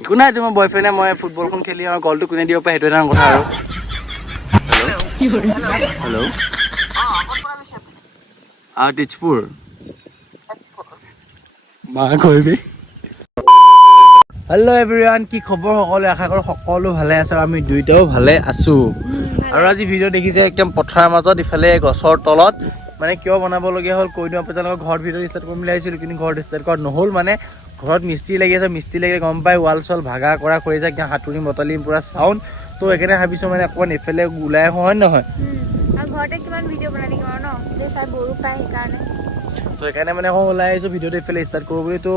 একো নাই তোমাৰ বয়ফ্ৰেণ্ডে মই ফুটবলখন খেলি আৰু গলটো কোনে দিব পাৰে সেইটো এটা কথা আৰু হেল্ল' তেজপুৰ মা কৈবি হেল্ল' এভৰিৱান কি খবৰ সকলোৱে আশা কৰোঁ সকলো ভালে আছে আৰু আমি দুইটাও ভালে আছোঁ আৰু আজি ভিডিঅ' দেখিছে একদম পথাৰৰ মাজত ইফালে গছৰ তলত মানে কিয় বনাবলগীয়া হ'ল কৈ দিওঁ আপোনালোকৰ ঘৰত ভিডিঅ' ষ্টাৰ্ট কৰিম বুলি আহিছিলোঁ কিন্তু ঘৰত ষ্টাৰ্ট কৰা নহ'ল মানে ঘৰত মিস্ত্ৰী লাগি আছে মিস্ত্ৰী লাগিলে গম পাই ৱাল চল ভাগা কৰা কৰি যায় একদম হাতুৰি মতলি পূৰা চাউণ্ড তো সেইকাৰণে ভাবিছোঁ মানে অকণমান এইফালে ওলাই আহোঁ হয় নহয় আৰু ঘৰতে কিমান ভিডিঅ' বনাই থাকিম আৰু ন চাই বৰো পায় সেইকাৰণে তো সেইকাৰণে মানে অকণ ওলাই আহিছোঁ ভিডিঅ'টো এইফালে ষ্টাৰ্ট কৰোঁ বুলি তো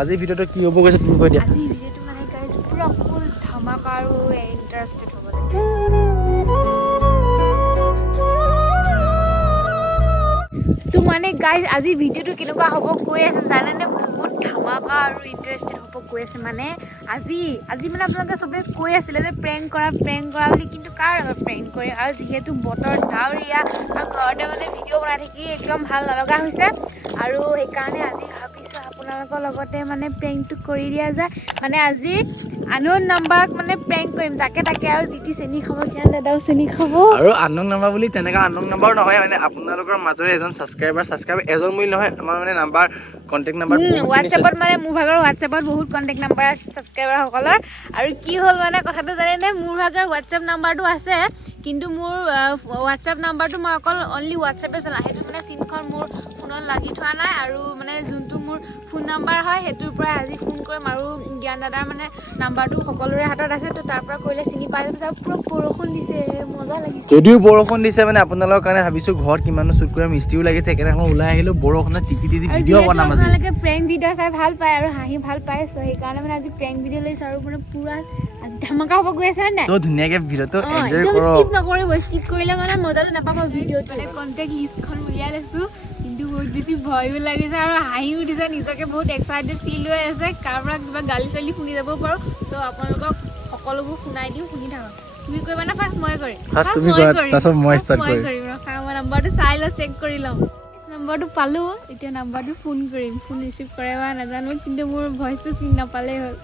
আজি ভিডিঅ'টো কি হ'ব গৈছে তুমি কৈ দিয়া আজি ভিডিঅ'টো মানে গাইজ পুৰা ফুল ধামাকা আৰু ইণ্টাৰেষ্টেড হ'ব তো মানে গাইজ আজি ভিডিঅ'টো কেনেকুৱা হ'ব কৈ আছে জানেনে বহুত ধামাকা আৰু ইণ্টাৰেষ্টেড হ'ব কৈ আছে মানে আজি মানে আপোনালোকে চবেই কৈ আছিলে যে প্ৰেংক কৰা বুলি কিন্তু কাৰ লগত প্ৰেংক কৰে আৰু যিহেতু বতৰ ডাৱৰীয়া আৰু ঘৰতে মানে ভিডিঅ' বনাই থাকি একদম ভাল নলগা হৈছে আৰু সেইকাৰণে আজি ভাবিছোঁ আপোনালোকৰ লগতে মানে প্ৰেংকটো কৰি দিয়া যায় মানে আজি আননোন নাম্বাৰক মানে প্ৰেংক কৰিম যাকে তাকে আৰু যিটি চেনি খাব জ্ঞান দাদাও চেনি খাব আৰু আননোন নাম্বাৰ বুলি তেনেকুৱা আননোন নাম্বাৰ নহয় মানে আপোনালোকৰ মাজৰে এজন ছাবস্ক্ৰাইবাৰ এজন বুলি নহয় আমাৰ মানে নাম্বাৰ কণ্টেক্ট নাম্বাৰ হোৱাটছএপত মানে মোৰ ভাগৰ হোৱাটছএপত বহুত কণ্টেক্ট নাম্বাৰ আছে ছাবস্ক্ৰাইবাৰসকলৰ আৰু কি হ'ল মানে কথাটো জানেনে মোৰ ভাগৰ হোৱাটছএপ নাম্বাৰটো আছে কিন্তু মোৰ হোৱাটছএপ নাম্বাৰটো মই অকল অনলি হোৱাটছএপে চলাওঁ সেইটো মানে চিমখন মোৰ ফোনত লাগি থোৱা নাই আৰু মানে যোনটো মোৰ ফোন নাম্বাৰ হয় সেইটোৰ পৰা আজি ফোন কৰিম আৰু জ্ঞান দাদাৰ মানে নাম্বাৰটো সকলোৰে হাতত আছে তো তাৰ পৰা কৰিলে চিনি পাই যাব পুৰা বৰষুণ দিছে মজা লাগিছে যদিও বৰষুণ দিছে মানে আপোনালোকৰ কাৰণে ভাবিছোঁ ঘৰত কিমানো চুট কৰি মিস্ত্ৰীও লাগিছে সেইকাৰণে এখন ওলাই আহিলোঁ বৰষুণত তিতি ভিডিঅ' বনাম আজি আপোনালোকে প্ৰেংক ভিডিঅ' চাই ভাল পায় আৰু হাঁহি ভাল পায় চ' সেইকাৰণে মানে আজি প্ৰেংক ভিডিঅ' লৈছোঁ আৰু মানে পুৰা আজি ধামাকা হ'ব গৈ আছে হয় নাই তো ধুনীয়াকৈ ভিডিঅ'টো এনজয় একদম কৰক স্কিপ নকৰিব স্কিপ কৰিলে মানে মজাটো নাপাব ভিডিঅ'টো মানে কণ্টেক্ট লিষ্টখন উলিয়াই লৈছোঁ কিন্তু বহুত বেছি ভয়ো লাগিছে আৰু হাঁহি উঠিছে নিজকে বহুত এক্সাইটেড ফিল হৈ আছে কাৰোবাৰ কিবা গালি চালি শুনি যাব পাৰোঁ চ' আপোনালোকক সকলোবোৰ শুনাই দিওঁ শুনি থাকক তুমি কৰিবা না ফাৰ্ষ্ট মই কৰিম ৰখা মই নাম্বাৰটো চাই লওঁ চেক কৰি লওঁ নাম্বাৰটো পালোঁ এতিয়া নাম্বাৰটো ফোন কৰিম ফোন ৰিচিভ কৰে বা নাজানো কিন্তু মোৰ ভইচটো চিনি নাপালেই হ'ল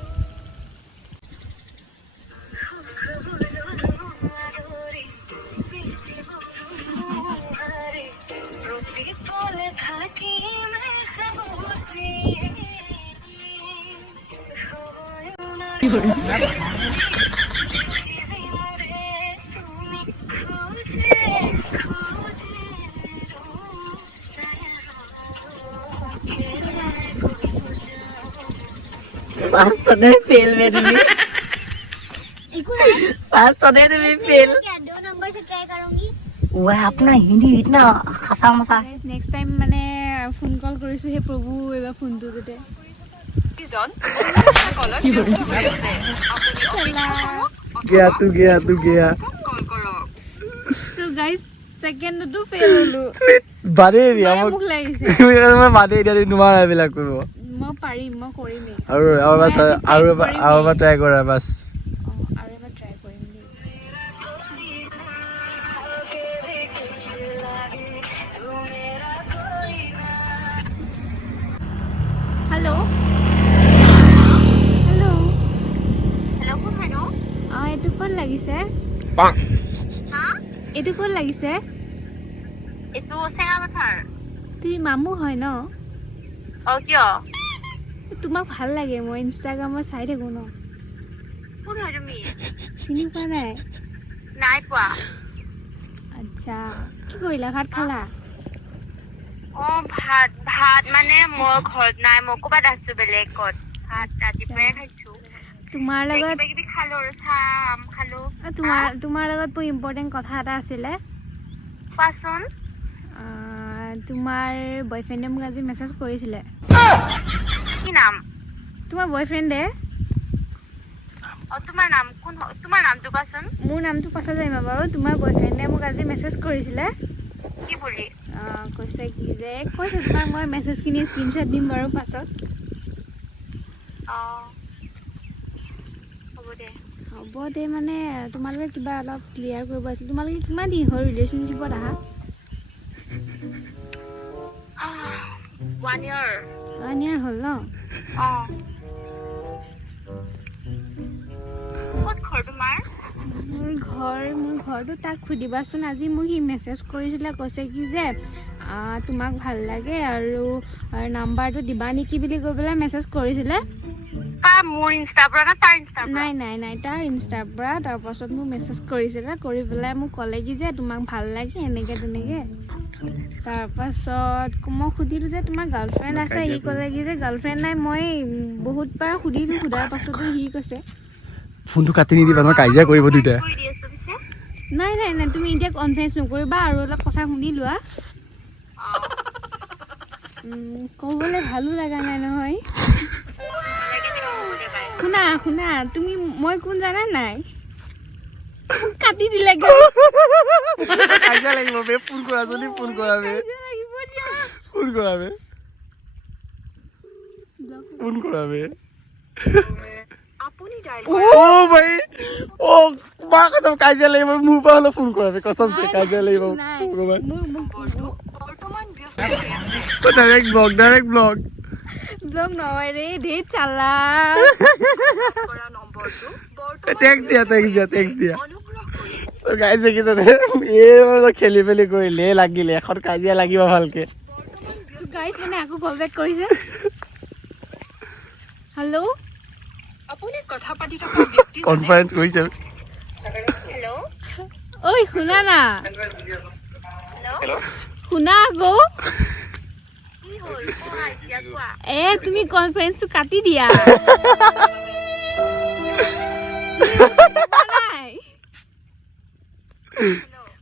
पास्ता ने फेल मेरी पास्ता ने भी फेल क्या 2 नंबर से ट्राई करूंगी वह अपना हिंदी इतना खसा मसा नेक्स्ट टाइम মানে ফোন কল কৰিছো হে প্ৰভু এবাৰ ফোনটো দিতে কিজন কলত গয়া তু গয়া সো গাইস সেকেন্ডটো ফেল হলো বাৰে দিয়া মোক লাগিছে তুমি বাদে দিয়া তোমাৰ এইবিলাক কৰিব মই পাৰিম মই কৰিমেই আৰু এবাৰ ট্ৰাই কৰা বাছ আৰু এবাৰ ট্ৰাই কৰিম দেই হেল্ল' কোন হয় নো এইটো কোন লাগিছে এইটো কোন লাগিছে এইটো চেঙাপথাৰ তুমি মামু হয় ন কিয় তোমাক ভাল লাগে মই ইনষ্টাগ্ৰামত চাই থাকো ন কোন হয় তুমি চিনি পোৱা নাই নাই পোৱা আচ্ছা কি কৰিলা ভাত খালা ভাত মানে মই ঘৰত নাই মই ক'ৰবাত আছো বেলেগত ভাত ৰাতিপুৱাই খাইছো তোমাৰ লগত কিবা খালো আৰু চাহ খালো তোমাৰ লগত বহুত ইম্পৰ্টেণ্ট কথা এটা আছিলে কোৱাচোন তোমাৰ বয়ফ্ৰেণ্ডে মোক আজি মেছেজ কৰিছিলে কি নাম তোমাৰ বয়ফ্ৰেণ্ডে তোমাৰ নাম কোন তোমাৰ নামটো কোৱাচোন মোৰ নামটো পাছত জানিবা বাৰু তোমাৰ বয়ফ্ৰেণ্ডে মোক আজি মেছেজ কৰিছিলে কি বুলি কৈছে কি যে কৈছে তোমাক মই মেছেজখিনি স্ক্ৰীনশ্বট দিম বাৰু পাছত হ'ব দে মানে তোমালোকে কিবা অলপ ক্লিয়াৰ কৰিব আছিল তোমালোকে কিমান দিন হ'ল ৰিলেশ্যনশ্বিপত আহা 1 year 1 year হ'ল ন ক'ত ঘৰ তোমাৰ? মোৰ ঘৰটো তাক সুধিবাচোন। আজি মোক সি মেছেজ কৰিছিলে, কৈছে কি যে তোমাক ভাল লাগে আৰু নাম্বাৰটো দিবা নেকি বুলি কৈ পেলাই মেছেজ কৰিছিলে। মোৰ ইনষ্টাৰ পৰা না তাৰ ইনষ্টাৰ পৰা? নাই তাৰ ইনষ্টাৰ পৰা। তাৰপাছত মোক মেছেজ কৰিছিলে, কৰি পেলাই মোক ক'লে কি যে তোমাক ভাল লাগে এনেকৈ তেনেকৈ। তাৰপাছত মই সুধিলোঁ যে তোমাৰ গাৰ্লফ্ৰেণ্ড আছে? সি ক'লে কি যে গাৰ্লফ্ৰেণ্ড নাই। মই বহুতবাৰ সুধিলোঁ, সোধাৰ পাছতো সি কৈছে ফোনটো কাটি নিদিবা, মই কাজিয়া কৰিব দুইটাই। নাই তুমি এতিয়া কনফাৰেঞ্চ নকৰিবা আৰু অলপ কথা শুনি লোৱা। ক'বলৈ ভালো লগা নাই নহয়। শুনা তুমি, মই কোন জানা নাই? কাটি দিলে কাজিয়া লাগিব বে, ফোন কৰা যদি ফোন কৰা বে, ফোন কৰা বে, ফোন কৰা বে। ও ভাই, ও তোমাৰ কথা কাজিয়া লাগিব, মোৰ পৰা হ'লে ফোন কৰা বে, কসম সে কাজিয়া লাগিব। ডাইৰেক্ট ব্লগ নহয় ৰে, ধেৰ চালা। টেক্স দিয়া। গাইজ দেখিছানে, খেলি মেলি কৰিলে লাগিলে, এখন কাজিয়া লাগিব ভালকে। গাইজ মানে আকৌ কল বেক কৰিছে। হেল্ল', আপুনি কথা পাতি থকা ব্যক্তি কনফাৰেন্স কৰিছে। হেল্ল', ঐ শুনা না, শুনা আকৌ। কি হ'ল কোৱা এতিয়া কোৱা। তুমি কনফাৰেন্সটো কাটি দিয়া।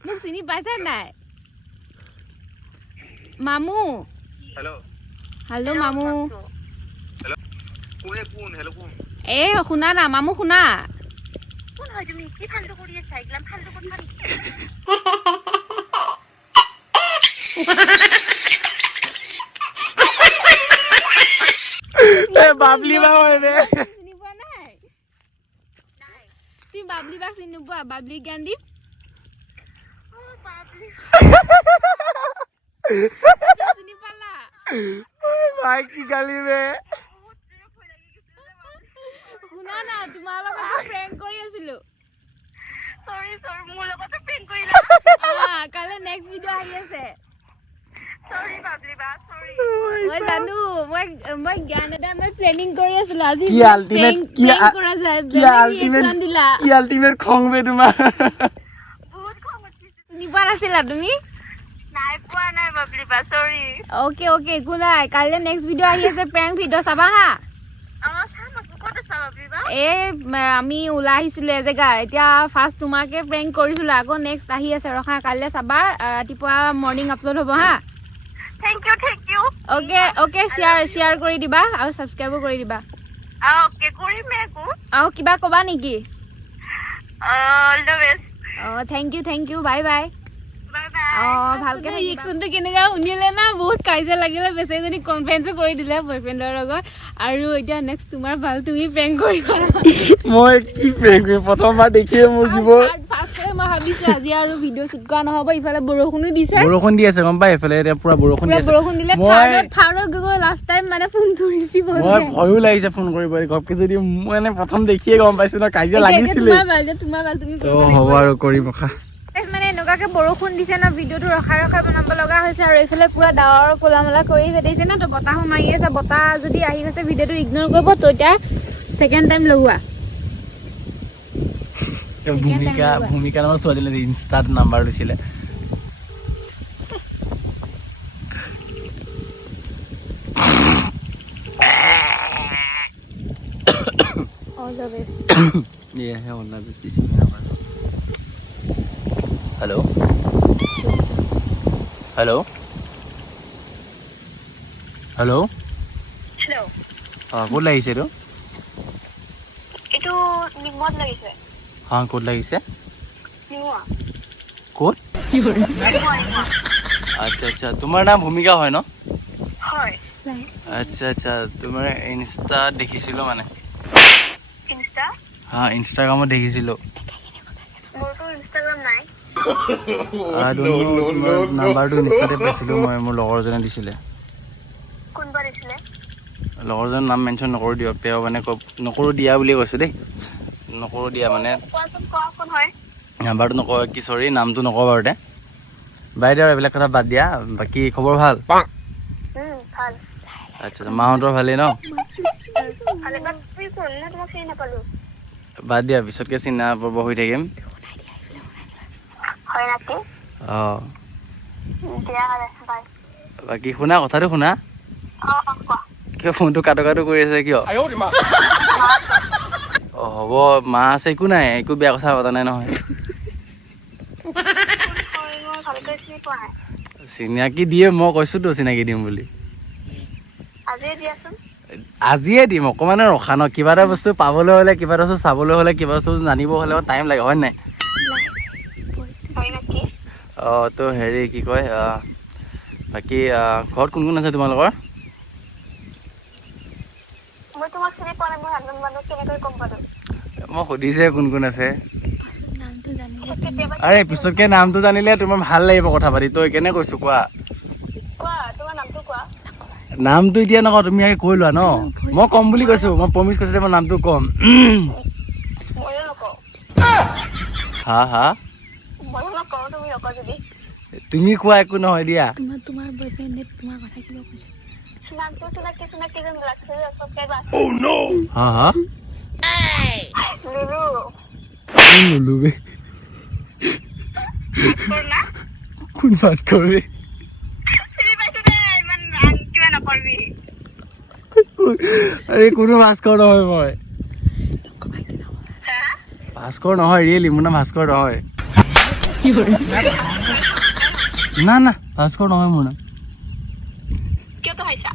মোক চিনি পাইছা নাই? মামু। হেল্ল' মামু। শুনা না মামু, শুনা। কোন হয় তুমি? কি ফালতু কৰি আছা? এইগিলা ফালতু কথা নেকি? বাবলি বা হয় বে। চিনি পোৱা নাই? তুমি বাবলি বাক চিনি নোপোৱা? বাবলিজ্ঞানদীপ। চিনি পালা? ভাই কি গালি বে। শুনা না, তোমাৰ লগত প্ৰেংক কৰি আছিলো। সৰি মোৰ লগতে প্ৰেংক কৰিলা। কাইলৈ নেক্সট ভিডিঅ' আহি আছে। সৰি বাবলি বা, সৰি। মই জানো, মই জ্ঞান এটা মই প্লেনিং কৰি আছিলো আজি কি আল্টিমেট কৰা যায়। কি আল্টিমেট খং বে তোমাৰ। বহুত খং উঠিছে। নিবা নাছিলা তুমি? নাই পোৱা নাই বাবলি বা, সৰি। ওকে একো নাই। কাইলৈ নেক্সট ভিডিঅ' আহি আছে, প্ৰেংক ভিডিঅ' চাবা হা। আমি ওলাই আহিছিলো এজেগা, এতিয়া ফাৰ্ষ্ট তোমাকে প্ৰেংক কৰিছিলো, আকৌ নেক্সট আহি আছে ৰখা, কাইলৈ চাবা। ৰাতিপুৱা মৰ্ণিং আপলোড হ'ব হা। Thank U. ওকে শ্বেয়াৰ কৰি দিবা আৰু ছাবস্ক্ৰাইবো কৰি দিবা। ওকে কৰিম আকৌ। আৰু কিবা ক'বা নেকি? All the best. Thank you bye bye. ভালকে ৰিয়েকশ্যনটো কেনেকুৱা শুনিলে না, বহুত কাজিয়া লাগিলে। বেচেৰীজনী কনফাৰেন্সো কৰি দিলে বয়ফ্ৰেণ্ডৰ লগত। আৰু এতিয়া নেক্সট তোমাৰ ভাল, তুমি প্ৰেংক কৰিবা। মই কি প্ৰেংক কৰিম, প্ৰথমবাৰ দেখিয়ে মোৰ জীৱন। ফাৰ্ষ্টে মই ভাবিছো আজি আৰু ভিডিঅ' শ্বুট কৰা নহ'ব। ইফালে বৰষুণো দিছে, বৰষুণ দি আছে গম পাই, এইফালে এতিয়া পুৰা বৰষুণ দি আছে। বৰষুণ দিলে থাৰ্ডত গৈ লাষ্ট টাইম মানে ফোনটো ৰিচিভ হ'ল। মই ভয়ো লাগিছে ফোন কৰিব, ঘপকে যদি মানে প্ৰথম দেখিয়ে গম পাইছো ন কাজিয়া লাগিছিলে। তোমাৰ ভাল, তুমি হ'ব আৰু কৰিম ৰখা। মানে এনেকুৱাকে বৰষুণ দিছে ন, ভিডিঅ'টো ৰখাই বনাব লগা হৈছে। আৰু এইফালে পুৰা ডাৱৰ ক'লা মলা কৰি দিছে ন, তো বতাহো মাৰি আছে। বতাহ যদি আহি গৈছে ভিডিঅ'টো ইগন'ৰ কৰিব, তো এতিয়া ছেকেণ্ড টাইম লগোৱা। ভূমিকা নামৰ ছোৱালীলে ইনষ্টাত নাম্বাৰ লৈছিলে। All the best. Yeah, all the best. Hello. ক'ত লাগিছে এইটো? এইটো নিমত লাগিছে। ক'ত লাগিছে? নিমুৱা। ক'ত? আচ্ছা, তোমাৰ নাম ভূমিকা হয় ন? হয়। আচ্ছা, তোমাৰ ইনষ্টা দেখিছিলো মানে। ইনষ্টা? ইনষ্টাগ্ৰামত দেখিছিলো। মোৰতো ইনষ্টাগ্ৰাম নাই। তোমাৰ নাম্বাৰটো ইনষ্টাতে পাইছিলো মই, মোৰ লগৰজনে দিছিলে। কোনবা দিছিলে? লগৰজনৰ নাম মেনশ্যন নকৰো দিয়ক, তেওঁ মানে নকৰো দিয়া বুলি কৈছো দেই। নকৰোঁ দিয়া মানে কোৱাচোন কোন হয় নাম্বাৰটো নকওঁ কি চৰি নামটো নকওঁ বাৰু দে বাইদেউ এইবিলাক কথা বাদ দিয়া বাকী খবৰ ভাল ভাল আচ্ছা মাহঁতৰ ভালেই ন ভালে বাট তুমি কোন না তোমাক চিনি নাপালো বাদ দিয়া পিছতকৈ চিনা পাব হৈ থাকিম হয় নাকি অঁ দিয়া হ'লে বাই বাকী শুনা কথাটো শুনা কোৱা কিয় ফোনটো কাটো কাটো কৰি আছে কিয় অঁ হ'ব মা আছে একো নাই একো বেয়া কথা পতা নাই নহয় মই ভালকৈ চিনি পোৱা নাই চিনাকি দিয়ে মই কৈছোঁতো চিনাকি দিম বুলি আজিয়ে দিয়াচোন আজিয়ে দিম অকণমান ৰখা ন কিবা এটা বস্তু পাবলৈ হ'লে কিবা এটা বস্তু চাবলৈ হ'লে কিবা বস্তু জানিব হ'লে টাইম লাগে হয় নাই হয় নেকি অঁ তো হেৰি কি কয় বাকী ঘৰত কোন কোন আছে তোমালোকৰ মই তোমাক চিনি পোৱা নাই মই হাজবেণ্ড মানুহ কেনেকৈ গম পালো মই সুধিছোৱে কোন কোন আছে নামটো জানিলে কেতিয়াবা আৰে পিছতকে নামটো জানিলে তোমাৰ ভাল লাগিব কথা পাতি তই কেনে কৈছো কোৱা কোৱা তোমাৰ নামটো কোৱা নামটো এতিয়া নকওঁ তুমি আহি কৈ লোৱা ন মই ক'ম বুলি কৈছো মই প্ৰমিছ কৈছো যে মই নামটো ক'ম ময়ো নকওঁ হা হা ময়ো নকওঁ তুমি নকওঁ যদি তুমি কোৱা একো নহয় দিয়া তোমাৰ বয়ফ্ৰেণ্ডে তোমাৰ কথা কিবা কৈছে নামটো চিনাকি চিনাকি যেন লাগছে চবকে বাছ হা হা লুলু লুলু বে তোৰ না কোন পাছ কৰবি চিনি পাইছো দে ইমান কিবা নকৰবি আৰে কোনো ভাস্কৰ নহয় মই হা ভাস্কৰ নহয় ৰিয়েলি মোৰ নাম ভাস্কৰ নহয় না না ভাস্কৰ নহয় মোৰ নাম কিয় তো হাইছা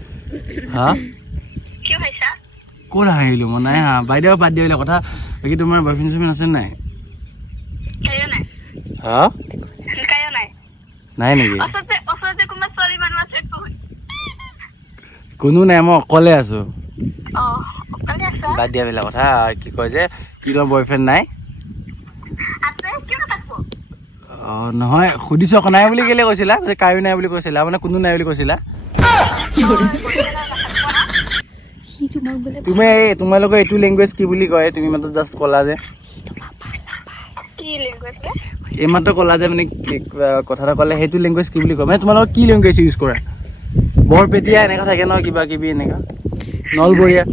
হা কিয় হাইছা ক'ত হাৰিলোঁ মই নাই হা বাইদেউ বাদ দিয়া বোলে কথা বাকী তোমাৰ বয়ফ্ৰেণ্ড চয়ফ্ৰেণ্ড আছে নাই কায়ো নাই হা কায়ো নাই নাই নেকি ওচৰতে কোনোবা ছোৱালী মানুহ আছে কোনো নাই মই অকলে আছোঁ অকলে আছা বাদ দিয়া বোলে কথা কি কয় যে কি তোমাৰ বয়ফ্ৰেণ্ড নাই আছে কিয় নাথাকব অঁ নহয় সুধিছোঁ আকৌ নাই বুলি কেলৈ কৈছিলা যে কায়ো নাই বুলি কৈছিলা মানে কোনো নাই বুলি কৈছিলা সি তোমাক বোলে তোমালোকৰ এইটো লেংগুৱেজ কি বুলি কয় তুমি মাত্ৰ জাষ্ট ক'লা যে কি লেংগুৱেজ এইমাত্ৰ ক'লা যে মানে কথা এটা ক'লে সেইটো লেংগুৱেজ কি বুলি কয় মানে তোমালোকৰ কি লেংগুৱেজ ইউজ কৰা বৰপেটীয়া এনেকুৱা থাকে ন কিবা কিবি এনেকুৱা নলবৰীয়া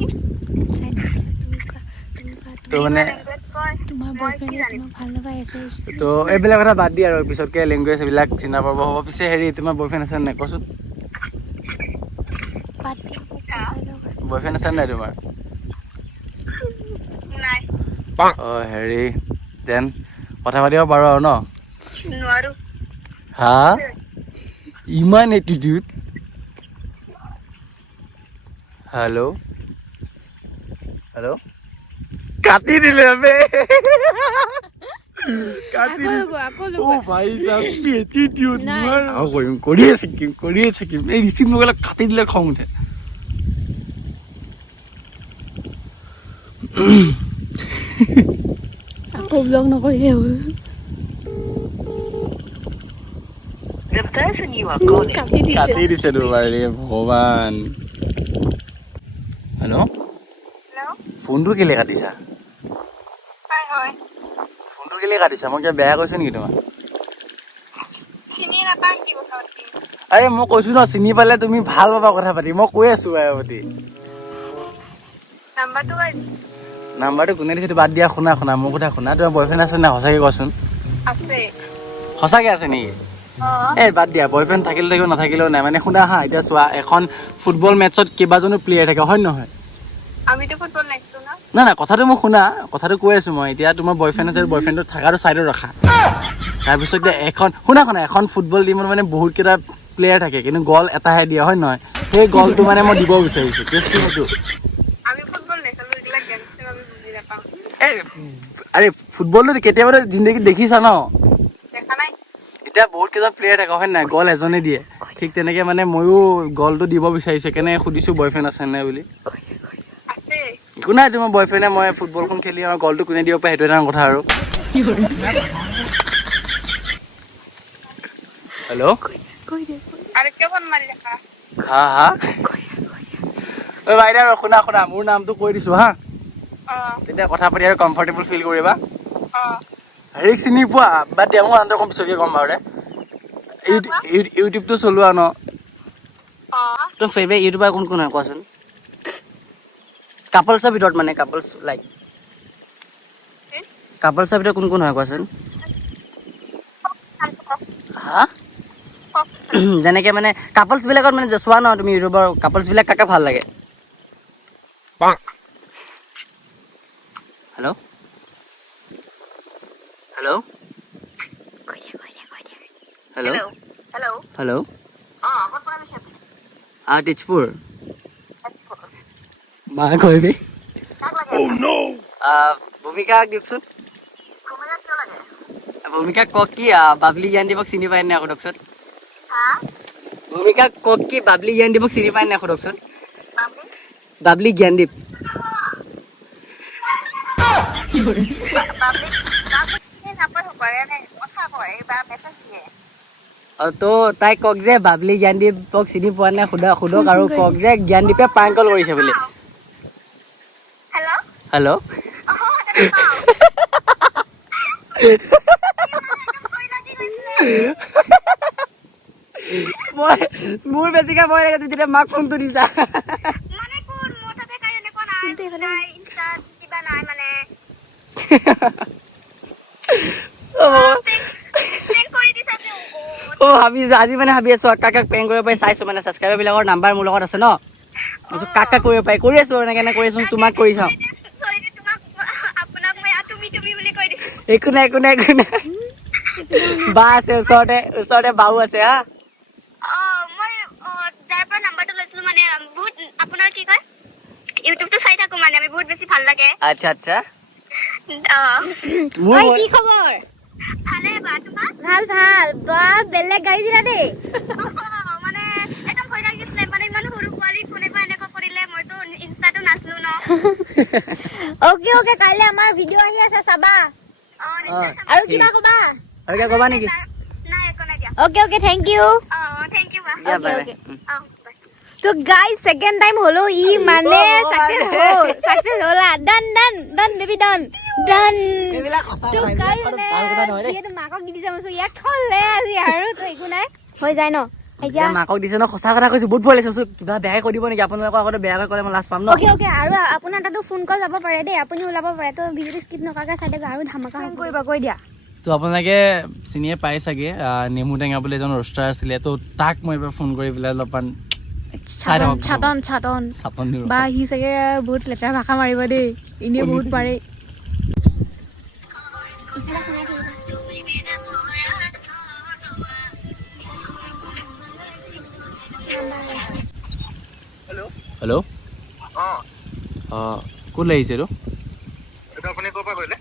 তো মানে তোমাৰ বয়ফ্ৰেণ্ডে তোমাক ভাল নাপায় একো তো এইবিলাক কথা বাদ দিয়া আৰু পিছতকৈ লেংগুৱেজ এইবিলাক চিনা পাব হ'ব পিছে হেৰি তোমাৰ বয়ফ্ৰেণ্ড আছে নাই কচোন বাদ দিয়া বয়ফ্ৰেণ্ড আছে নাই তোমাৰ নাই অঁ হেৰি দেন কথা পাতিব পাৰোঁ আৰু ন নোৱাৰো হা ইমান এটিটিউড হেল্ল' হেল্ল' কাটি দিলে বে কাটি ভাই সাহেব কি এটিটিউড কৰিয়ে থাকিম এই ৰিচিভ মোবাইলত কাটি দিলে খং উঠে আকৌ ব্লগ নকৰিলে হ'ল কাটি দিছে তোমাৰ ভগৱান হেল্ল' ফোনটো কেলে কাটিছা হয় ফোনটো কেলে কাটিছা মই কিবা বেয়া কৈছো নেকি তোমাক চিনি নাপাম কি কথা পাতি আৰে মই কৈছো ন চিনি পালে তুমি ভাল পাবা কথা পাতি মই কৈ আছো বায়ৱতী নাম্বাৰটো কৈ দিছো নাম্বাৰটো কোনে দিছে বাদ দিয়া শুনা মোৰ কথা শুনা তোমাৰ বয়ফ্ৰেণ্ড আছে নাই সঁচাকে কোৱাচোন আছে সঁচাকে আছে নেকি এই বাদ দিয়া বয়ফ্ৰেণ্ড থাকিলেও থাকিব নাথাকিলেও নাই মানে শুনা হা এতিয়া চোৱা এখন ফুটবল মেটছত কেইবাজনো প্লেয়াৰ থাকে হয় নহয় আমিতো ফুটবল নেখেলো ন নাই কথাটো মই শুনা কথাটো কৈ আছো মই এতিয়া তোমাৰ বয়ফ্ৰেণ্ড আছে বয়ফ্ৰেণ্ডটো থকাটো ছাইডত ৰাখা তাৰপিছত এখন শুনা এখন ফুটবল টিমত মানে বহুত কেইটা প্লেয়াৰ থাকে কিন্তু গ'ল এটাহে দিয়ে হয় নহয় সেই গ'লটো মানে মই দিব বিচাৰিছো কেছটো সেইটো আমি ফুটবল নেখেলো এইগিলা গেম চেম আমি বুজি নাপাওঁ এই আৰে ফুটবলটো কেতিয়াবা জিন্দগীত দেখিছা ন দেখা নাই এতিয়া বহুত কেইজন প্লেয়াৰ থাকে হয় নাই গ'ল এজনে দিয়ে ঠিক তেনেকে মানে ময়ো গ'লটো দিব বিচাৰিছো সেইকাৰণে সুধিছো বয়ফ্ৰেণ্ড আছে নাই বুলি আছে একো নাই তোমাৰ বয়ফ্ৰেণ্ডে মই ফুটবলখন খেলি আৰু গ'লটো কোনে দিব পাৰে সেইটো এটা কথা আৰু হেল্ল' আৰু কিয় ফোন মাৰি দেখা হা ঐ বাইদেউ শুনা মোৰ নামটো কৈ দিছো হা তেতিয়া কথা পাতি আৰু কমফৰ্টেবল ফিল কৰিবা অ হেৰিক চিনি পোৱা বাদ দিয়া মই আনটো কম পিছতকৈ ক'ম বাৰু দে ইউটিউবটো চলোৱা ন তোৰ ফেভৰেট ইউটিউবাৰ কোন কোন হয় কোৱাচোন কাপলছৰ ভিতৰত মানে কাপলছ লাইক কাপলছৰ ভিতৰত কোন কোন হয় কোৱাচোন হা যেনেকে মানে কাপলছবিলাকত মানে চোৱা ন তুমি ইউটিউবৰ কাপলছবিলাক কাক ভাল লাগে hello' hello' hello' hello' hello' ক'ত পৰা গৈছে তেজপুৰ মা কৈবি কাক লাগে ভূমিকাক দিয়কচোন ভূমিকা কিয় লাগে ভূমিকাক কওক কি বাবলিজ্ঞানদীপক চিনি পায় নে সোধকচোন হা ভূমিকাক কওক কি বাবলিজ্ঞানদীপক চিনি পায় নে সোধকচোন বাবলি বাবলিজ্ঞানদীপ বাবলি চিনি নাপায় পাৰে নে কথা কয় বা মেছেজ দিয়ে তো তাই কওক যে বাবলিজ্ঞানদীপক চিনি পোৱা নাই সোধক আৰু কওক যে জ্ঞানদীপে প্ৰাংক কল কৰিছে বুলি হেল্ল' হেল্ল' মই মোৰ বেছিকৈ ভয় লাগে যেতিয়া মাক ফোনটো দিছা মানে কোন মোৰ তাতে কাই এনেকুৱা নাই ইনষ্টাত কিবা নাই মানে ভাবিছো আজি মানে ভাবি আছো কাক কাক প্ৰেংক কৰিব পাৰি চাইছো মানে ছাবস্ক্ৰাইবাৰ বিলাকৰ নাম্বাৰ মোৰ লগত আছে ন কাক কাক কৰিব পাৰি কৰি আছো এনেকে কৰি আছো তোমাক কৰি চাওঁ একো নাই বা আছে ওচৰতে বাও আছে হা মই যাৰ পৰা নাম্বাৰটো লৈছিলো মানে বহুত আপোনাৰ কি কয় ইউটিউবটো চাই থাকো মানে আমি বহুত বেছি ভাল লাগে আচ্ছা ঐ কি খবৰ ভালে বা তোমাৰ ভাল বা বেলেগ গাড়ী দিলা দেই মানে একদম ভয় লাগিছিলে মানে ইমান সৰু পোৱালি কোনোবা এনেকুৱা কৰিলে মইতো ইনষ্টাটো নাচলো ন অকে কাইলৈ আমাৰ ভিডিঅ' আহি আছে চাবা আৰু কিবা ক'বা আৰু কিবা ক'বা নেকি নাই একো নাই দিয়া okay thank you thank you বা Okay. তো গাইস সেকেন্ড টাইম হলো ই মানে সাকসেস হলা ডান বেবি ডান তো গাইস মানে যেহেতু মাকক দি দিছে মই ইয়াক থলে আজি আৰু তো একো নাই হৈ যায় ন এতিয়া মাকক দিছে ন সঁচা কথা কৈছো বহুত ভয় লাগিছে কিবা বেয়াকৈ কৈ দিব নেকি আপোনালোকৰ আগতে বেয়াকৈ ক'লে মই লাজ পাম ন অকে আৰু আপোনাৰ তাতো ফোন কল যাব পাৰে দেই আপুনি ওলাব পাৰে তো ভিডিঅ'টো স্কিপ নকৰাকৈ চাই দিয়ক আৰু ধামাকা কৰিব কৈ দিয়া তো আপোনালোকে চিনিয়ে পাই চাগে নেমু টেঙা বুলি এজন ৰোষ্টাৰ আছিলে তো তাক মই এবাৰ ফোন কৰি পেলাই অলপমান ছাটন বা সি চাগে বহুত লেতেৰা ভাষা মাৰিব দেই এনেই বহুত পাৰে হেল্ল' ক'ত লাগিছে এইটো আপুনি ক'ৰ পৰা কৰিলে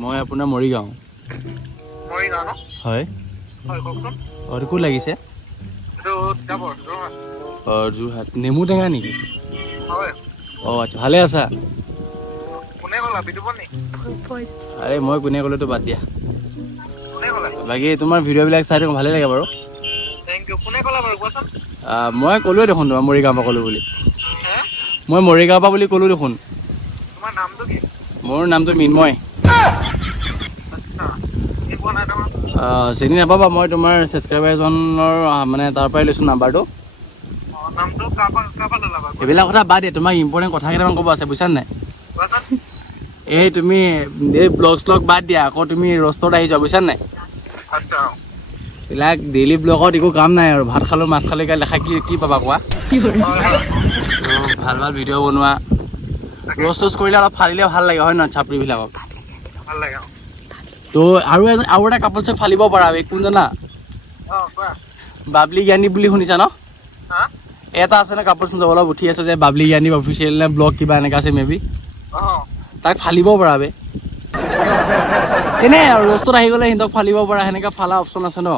মই আপোনাৰ মৰিগাঁও মৰিগাঁও ন হয় হয় কওকচোন এইটো ক'ত লাগিছে এইটো তিতাবৰ যোৰহাট যোৰহাট নেমু টেঙা নেকি হয় আচ্ছা ভালে আছা কোনে ক'লা বিতুপন নি আৰে মই কোনে ক'লেতো বাদ দিয়া কোনে ক'লে বাকী তোমাৰ ভিডিঅ'বিলাক চাই থাকোঁ ভালেই লাগে বাৰু থেংক ইউ কোনে ক'লা বাৰু কোৱাচোন মই ক'লোৱে দেখোন তোমাৰ মৰিগাঁৱৰ পৰা ক'লোঁ বুলি হে মই মৰিগাঁৱৰ পৰা বুলি ক'লোঁ দেখোন তোমাৰ নামটো কি মোৰ নামটো মিন্ময় আচ্ছা চিনি পোৱা নাই নহয় চিনি নাপাবা মই তোমাৰ ছাবস্ক্ৰাইবাৰ এজনৰ মানে তাৰ পৰাই লৈছোঁ নাম্বাৰটো নামটো কাৰপৰা ল'লা বাৰু এইবিলাক কথা বাদ দিয়া তোমাক ইম্পৰ্টেণ্ট কথা কেইটামান ক'ব আছে বুজিছা নাই কোৱাচোন এই তুমি এই ব্লগ শ্লগ বাদ দিয়া আকৌ তুমি ৰষ্টত আহি যোৱা বুজিছা নাই আচ্ছা এইবিলাক ডেইলি ব্লগত একো কাম নাই আৰু ভাত খালোঁ মাছ খালোঁ দেখা কি পাবা কোৱা ভাল ভিডিঅ' বনোৱা ৰ'ষ্ট কৰিলে অলপ ফালিলে ভাল লাগে হয় নহয় চাপৰিবিলাকক ভাল লাগে তো আৰু এটা কাপোৰ ফালিব পাৰা কোন জানা কোৱা বাবলিজ্ঞানদীপ বুলি শুনিছা ন হা এটা আছে ন কাপোৰ চোন অলপ উঠি আছে যে বাবলিজ্ঞানদীপ অফিচিয়েল নে ব্লগ কিবা এনেকা আছে মেবি তাক ফালিব পাৰা এনেই আৰু ৰ'ষ্টত আহি গ'লে সিহঁতক ফালিব পৰা সেনেকা ফালা অপশ্যন আছে ন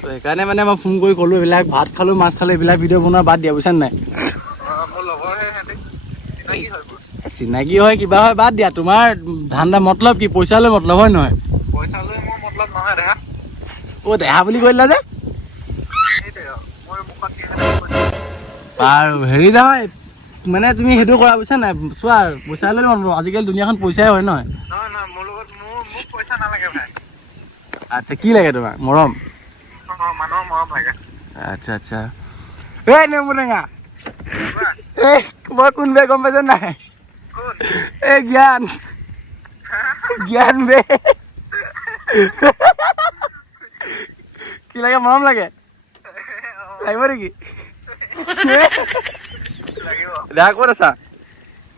সেইকাৰণে মানে মই ফোন কৰি ক'লোঁ এইবিলাক ভাত খালোঁ মাছ খালোঁ এইবিলাক ভিডিঅ' বনোৱা বাদ দিয়া বুজিছা নাই মোৰ লগৰহে সিহঁতি চিনাকি হয় চিনাকি হয় কিবা হয় বাদ দিয়া তোমাৰ ধান্দা মতলব কি পইচা লৈ মতলব হয় নহয় পইচা লৈ মোৰ মতলব নহয় দেহা দেহা বুলি কৈ দিলা যে সেইটোৱে মই মুখত আৰু হেৰি নহয় মানে তুমি সেইটো কৰা বুজিছা নাই চোৱা পইচা লৈ আজিকালি দুনিয়াখন পইচাই হয় নহয় নহয় মোৰ লগত মোক পইচা নালাগে ভাই আচ্ছা কি লাগে তোমাক মৰম মানুহৰ মৰম লাগে আচ্ছা আচ্ছা এই নেমু টেঙা এই মই কোন বে গম পাইছা নাই এই জ্ঞান বে কি লাগে মৰম লাগে লাগিব নেকি দেহা ক'ত আছা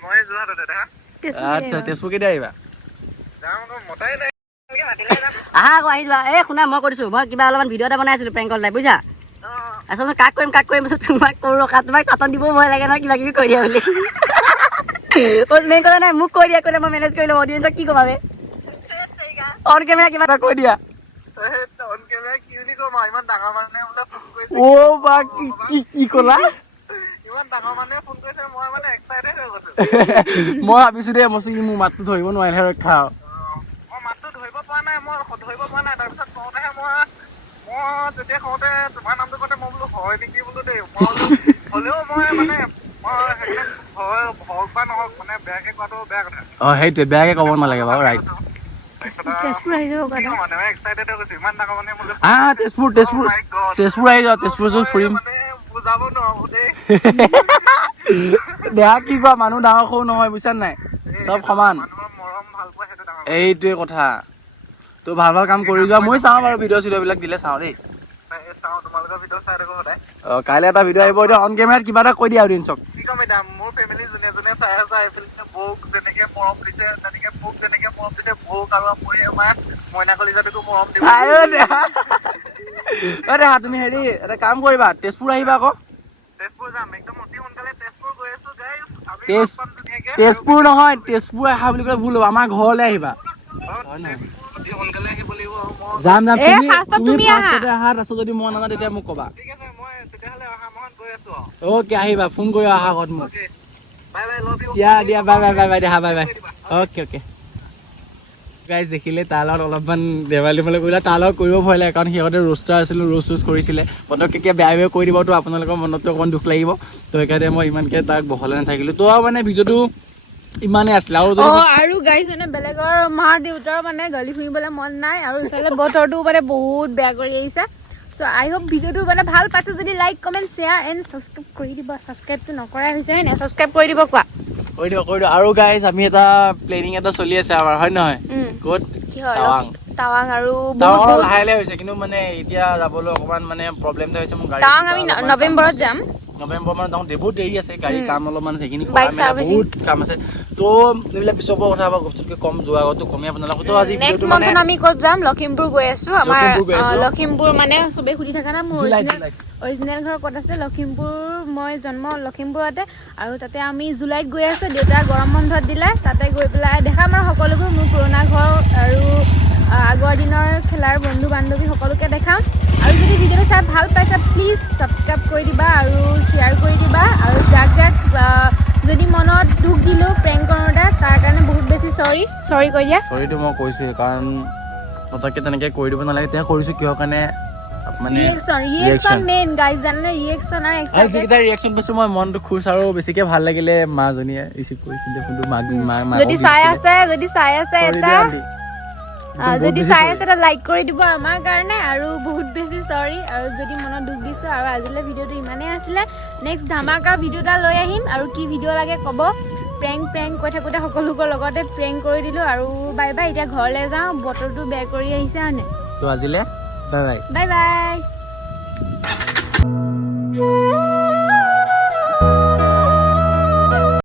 মই যোৰহাটতে দেখা আচ্ছা তেজপুৰ কেতিয়া আহিবা যাওঁ মতাই নাই আহা আকৌ আহি যোৱা এই শুনা মই কৰিছোঁ মই কিবা অলপমান ভিডিঅ' এটা বনাই আছিলোঁ প্ৰেংকল টাইপ বুজিছা আচ্ছা মই কাক কৰিম তোমাক কৰোঁ ৰখা তোমাক চাটন দিব ভয় লাগে নহয় কিবা কিবি কৰি দিয়া বুলি মেইন কথা নাই মোক কৈ দিয়া ক'লে মই মেনেজ কৰি ল'ম অডিয়েঞ্চক কি ক'বা বে অন কেমেৰা কিবা এটা কৈ দিয়া অন কেমেৰা কি বুলি ক'ম ইমান ডাঙৰ মানুহে বোলে ফোন কৰিছে অ' বা কি ক'লা ইমান ডাঙৰ মানুহে ফোন কৰিছে মই মানে এক্সাইটেড হৈ গৈছো মই ভাবিছোঁ দেই মই মোৰ মাতটো ধৰিব নোৱাৰিলে ৰক্ষা মই মাতটো ধৰিব পৰা নাই তাৰপিছত কওঁতেহে মই তেতিয়া কওঁতে তোমাৰ নামটো কওঁতে মই বোলো হয় নেকি বোলো দেই হ'লেও মই মানে মই সেইকাৰণে হওক বা নহওক মানে বেয়াকে কোৱাটো বেয়া কথা অঁ সেইটোৱে বেয়াকে ক'ব নালাগে বাৰু ৰাইট তেজপুৰ আহি যাব কথা মানে এক্সাইটেড হৈ গৈছো ইমান ডাঙৰ মানুহে মোলৈ তেজপুৰ আহি যাওঁ তেজপুৰ ফুৰিম মানে বুজাব নোৱাৰো দেই দেহা কি কোৱা মানুহ ডাঙৰ সৰু নহয় বুজিছা নাই চব সমান মানুহৰ মৰম ভাল পোৱা সেইটো ডাঙৰ এইটোৱে কথা তো ভাল কাম কৰি যোৱা মই চাওঁ বাৰু ভিডিঅ' চিডিঅ'বিলাক দিলে চাওঁ দেই চাওঁ তোমালোকৰ ভিডিঅ' চাই থাকো সদায় অঁ কাইলৈ এটা ভিডিঅ' আহিব এতিয়া অন কেমেৰাত কিবা এটা কৈ দিয়া অডিয়েঞ্চক কি ক'ম এতিয়া মোৰ ফেমিলি যোনে চাই আছে এইফালে বৌক যেনেকে মৰম দিছে তেনেকে মোক যেনেকে মৰম দিছে বৌক আৰু আমাৰ মইনা কলিজাটোকো মৰম দিব দেহা তুমি হেৰি এটা কাম কৰিবা তেজপুৰ আহিবা আকৌ তেজপুৰ যাম একদম অতি সোনকালে তেজপুৰ গৈ আছো গাইজ তেজপুৰ নহয় তেজপুৰ আহা বুলি ক'লে ভুল হ'ব আমাৰ ঘৰলৈ আহিবা অতি সোনকালে আহিব লাগিব যাম এ ফাৰ্ষ্টত তুমি আহা ফাৰ্ষ্টতে আহা তাৰপিছত যদি মই নাযাওঁ তেতিয়া মোক ক'বা ঠিক আছে মই তেতিয়াহ'লে অহা মাহত গৈ আছো অ'কে আহিবা ফোন কৰি অহা আগত মোক বাই বাই লভ ইউ দিয়া বাই দেহা বাই অ'কে গাইজ দেখিলে তাৰ লগত অলপমান দেৱালী ফালে কৰিলে তাৰ লগত কৰিব ভয় লাগে কাৰণ সিহঁতে ৰোষ্টাৰ আছিলোঁ ৰোষ্ট কৰিছিলে পটককৈ বেয়া কৈ দিবতো আপোনালোকৰ মনতো অকণমান দুখ লাগিব তো সেইকাৰণে মই ইমানকৈ তাক বহলাই নাথাকিলোঁ তো মানে ভিডিঅ'টো ইমানেই আছিলে আৰু গাইজ মানে বেলেগৰ মা দেউতাৰ মানে গলি ফুৰিবলৈ মন নাই আৰু ইফালে বতৰটো মানে বহুত বেয়া কৰি আহিছে চ' আই হোপ ভিডিঅ'টো মানে ভাল পাইছে যদি like comment share and subscribe কৰি দিব ছাবস্ক্ৰাইবটো নকৰাই হৈছে হয় নাই ছাবস্ক্ৰাইব কৰি দিব কোৱা কৰি দিওঁ আৰু গাইজ আমি এটা প্লেনিং এটা চলি আছে আমাৰ হয় নহয় ক'ত টাৱাং আৰু লাহে লাহে হৈছে কিন্তু মানে এতিয়া যাবলৈ অকণমান মানে প্ৰব্লেম এটা হৈছে মোৰ গাড়ী টাৱাং আমি নৱেম্বৰত যাম নৱেম্বৰ মানত যাওঁ বহুত দেৰি আছে গাড়ীৰ কাম অলপমান সেইখিনি বহুত কাম আছে তো এইবিলাক পিছৰ পৰা কথা বস্তুতকৈ কম যোৱা আগতো কমেই আপোনালোকক তো আজি নেক্সট মান্থত আমি ক'ত যাম লখিমপুৰ গৈ আছো আমাৰ লখিমপুৰ মানে চবেই সুধি থকা না মোৰ অৰিজিনেল ঘৰ ক'ত আছে লখিমপুৰ মই জন্ম লখিমপুৰতে আৰু তাতে আমি জুলাইত গৈ আছো দেউতা গৰম বন্ধত দিলে তাতে গৈ পেলাই দেখাম আৰু সকলোবোৰ মোৰ পুৰণা ঘৰ আৰু আগৰ দিনৰ খেলাৰ বন্ধু বান্ধৱী সকলোকে দেখাম আৰু যদি ভিডিঅ'টো চাই ভাল পাইছা প্লিজ ছাবস্ক্ৰাইব কৰি দিবা আৰু শ্বেয়াৰ কৰি দিবা আৰু যাক যদি মনত দুখ দিলোঁ প্ৰেংক কৰোঁতে তাৰ কাৰণে বহুত বেছি চৰি কৈ দিয়া চৰিটো মই কৈছোঁৱে কাৰণ পটককৈ তেনেকৈ কৰি দিব নালাগে তেতিয়া কৰিছোঁ কিহৰ কাৰণে মানে ৰিয়েকশ্যন মেইন গাইজ জানে ৰিয়েকশ্যন আৰু যিকেইটা ৰিয়েকশ্যন পাইছোঁ মই মনটো খুচ আৰু বেছিকৈ ভাল লাগিলে মাজনীয়ে ৰিচিভ কৰিছিলে ফোনটো যদি চাই আছে এটা লাইক কৰি দিব আমাৰ কাৰণে আৰু বহুত বেছি চৰি আৰু যদি মনত দুখ দিছোঁ আৰু আজিলৈ ভিডিঅ'টো ইমানেই আছিলে নেক্সট ধামাকা ভিডিঅ' এটা লৈ আহিম আৰু কি ভিডিঅ' লাগে ক'ব প্ৰেংক কৈ থাকোঁতে সকলোকৰ লগতে প্ৰেংক কৰি দিলোঁ আৰু বাই এতিয়া ঘৰলৈ যাওঁ বতৰটো বেয়া কৰি আহিছে হয়নে তো আজিলৈ বাই বাই